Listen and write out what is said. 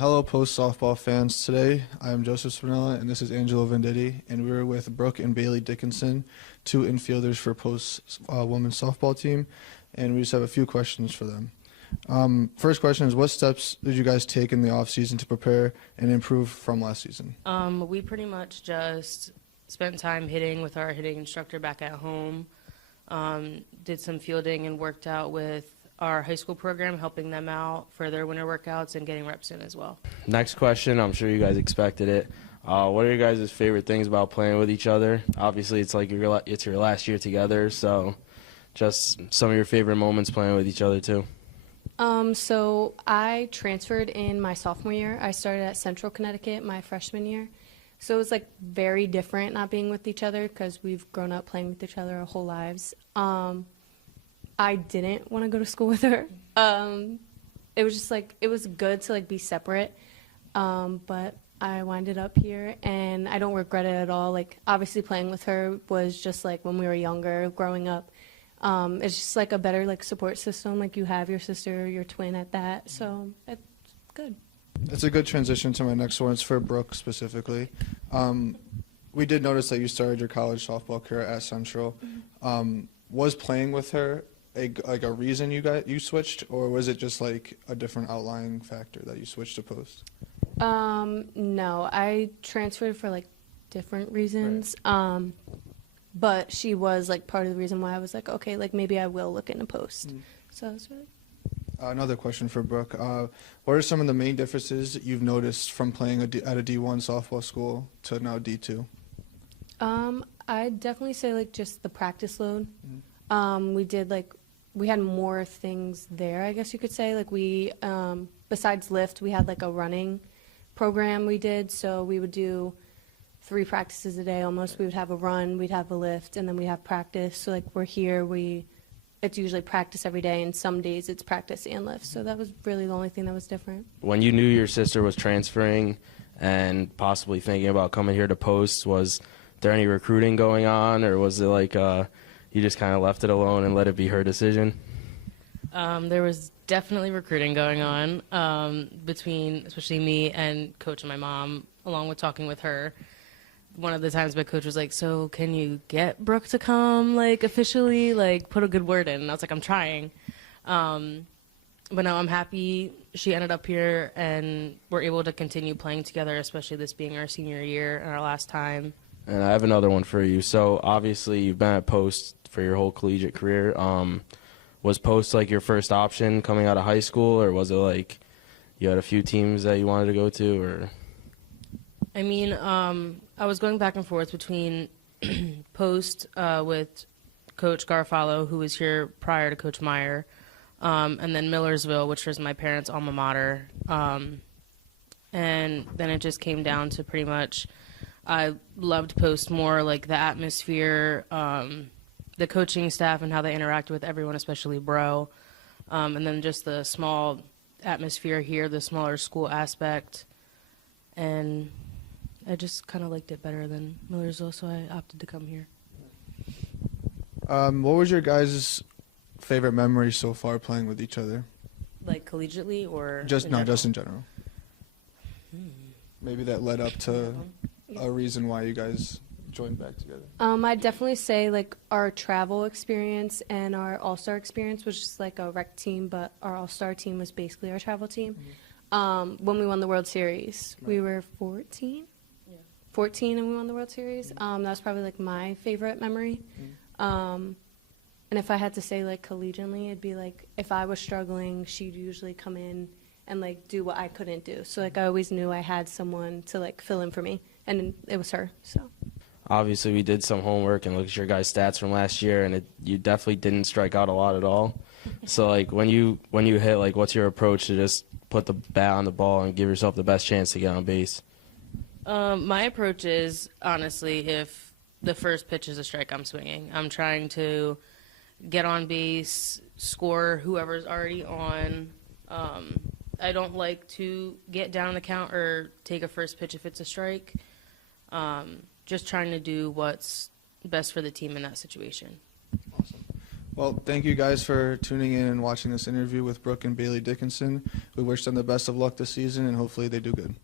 Hello, Post softball fans. Today, I am Joseph Spinella, and this is Angelo Venditti, and we're with Brooke and Bailey Dickenson, two infielders for Post women's softball team, and we just have a few questions for them. First question is, what steps did you guys take in the off season to prepare and improve from last season? We pretty much just spent time hitting with our hitting instructor back at home, did some fielding and worked out with our high school program, helping them out for their winter workouts and getting reps in as well. Next question, I'm sure you guys expected it. What are your guys' favorite things about playing with each other? Obviously, it's like it's your last year together, so just some of your favorite moments playing with each other too. So I transferred in my sophomore year. I started at Central Connecticut my freshman year. So it was like very different not being with each other because we've grown up playing with each other our whole lives. I didn't want to go to school with her. It was just like, it was good to like be separate. But I winded up here and I don't regret it at all. Like obviously playing with her was just like when we were younger, growing up. It's just like a better like support system. Like you have your sister, your twin at that. So it's good. It's a good transition to my next one. It's for Brooke specifically. We did notice that you started your college softball career at Central. Was playing with her a reason you switched, or was it just like a different outlying factor that you switched to Post? No, I transferred for like different reasons. Right. But she was like part of the reason why I was like, okay, like maybe I will look into Post. So it's really. Another question for Brooke. What are some of the main differences you've noticed from playing at a D1 softball school to now D2? I'd definitely say like just the practice load. We had more things there, I guess you could say. Like we, besides lift, we had like a running program we did. So we would do 3 practices a day almost. We would have a run, we'd have a lift, and then we'd have practice. So like we're here, it's usually practice every day, and some days it's practice and lift. So that was really the only thing that was different. When you knew your sister was transferring and possibly thinking about coming here to Post, was there any recruiting going on, or was it like you just kind of left it alone and let it be her decision? There was definitely recruiting going on between especially me and coach and my mom, along with talking with her. One of the times my coach was like, so can you get Brooke to come, like, officially, like, put a good word in? And I was like, I'm trying. But no, I'm happy she ended up here, and we're able to continue playing together, especially this being our senior year and our last time. And I have another one for you. So, obviously, you've been at Post for your whole collegiate career. Was Post, like, your first option coming out of high school, or was it, like, you had a few teams that you wanted to go to, or? I mean, I was going back and forth between Post with Coach Garofalo, who was here prior to Coach Meyer, and then Millersville, which was my parents' alma mater. And then it just came down to pretty much I loved Post more, like the atmosphere, the coaching staff and how they interacted with everyone, especially Bro, and then just the small atmosphere here, the smaller school aspect. And I just kind of liked it better than Millersville, so I opted to come here. What was your guys' favorite memory so far playing with each other? Like collegiately or just in general. Maybe that led up to a reason why you guys joined back together. I'd definitely say like our travel experience and our all-star experience was just like a rec team, but our all-star team was basically our travel team. When we won the World Series, we were 14. 14 and we won the World Series. That was probably like my favorite memory. And if I had to say like collegiately, it'd be like if I was struggling, she'd usually come in and like do what I couldn't do. So like I always knew I had someone to like fill in for me, and it was her. So Obviously, we did some homework and looked at your guys' stats from last year, and you definitely didn't strike out a lot at all. So like when you hit, like what's your approach to just put the bat on the ball and give yourself the best chance to get on base? My approach is, honestly, if the first pitch is a strike, I'm swinging. I'm trying to get on base, score whoever's already on. I don't like to get down the count or take a first pitch if it's a strike. Just trying to do what's best for the team in that situation. Awesome. Well, thank you guys for tuning in and watching this interview with Brooke and Bailey Dickenson. We wish them the best of luck this season, and hopefully they do good.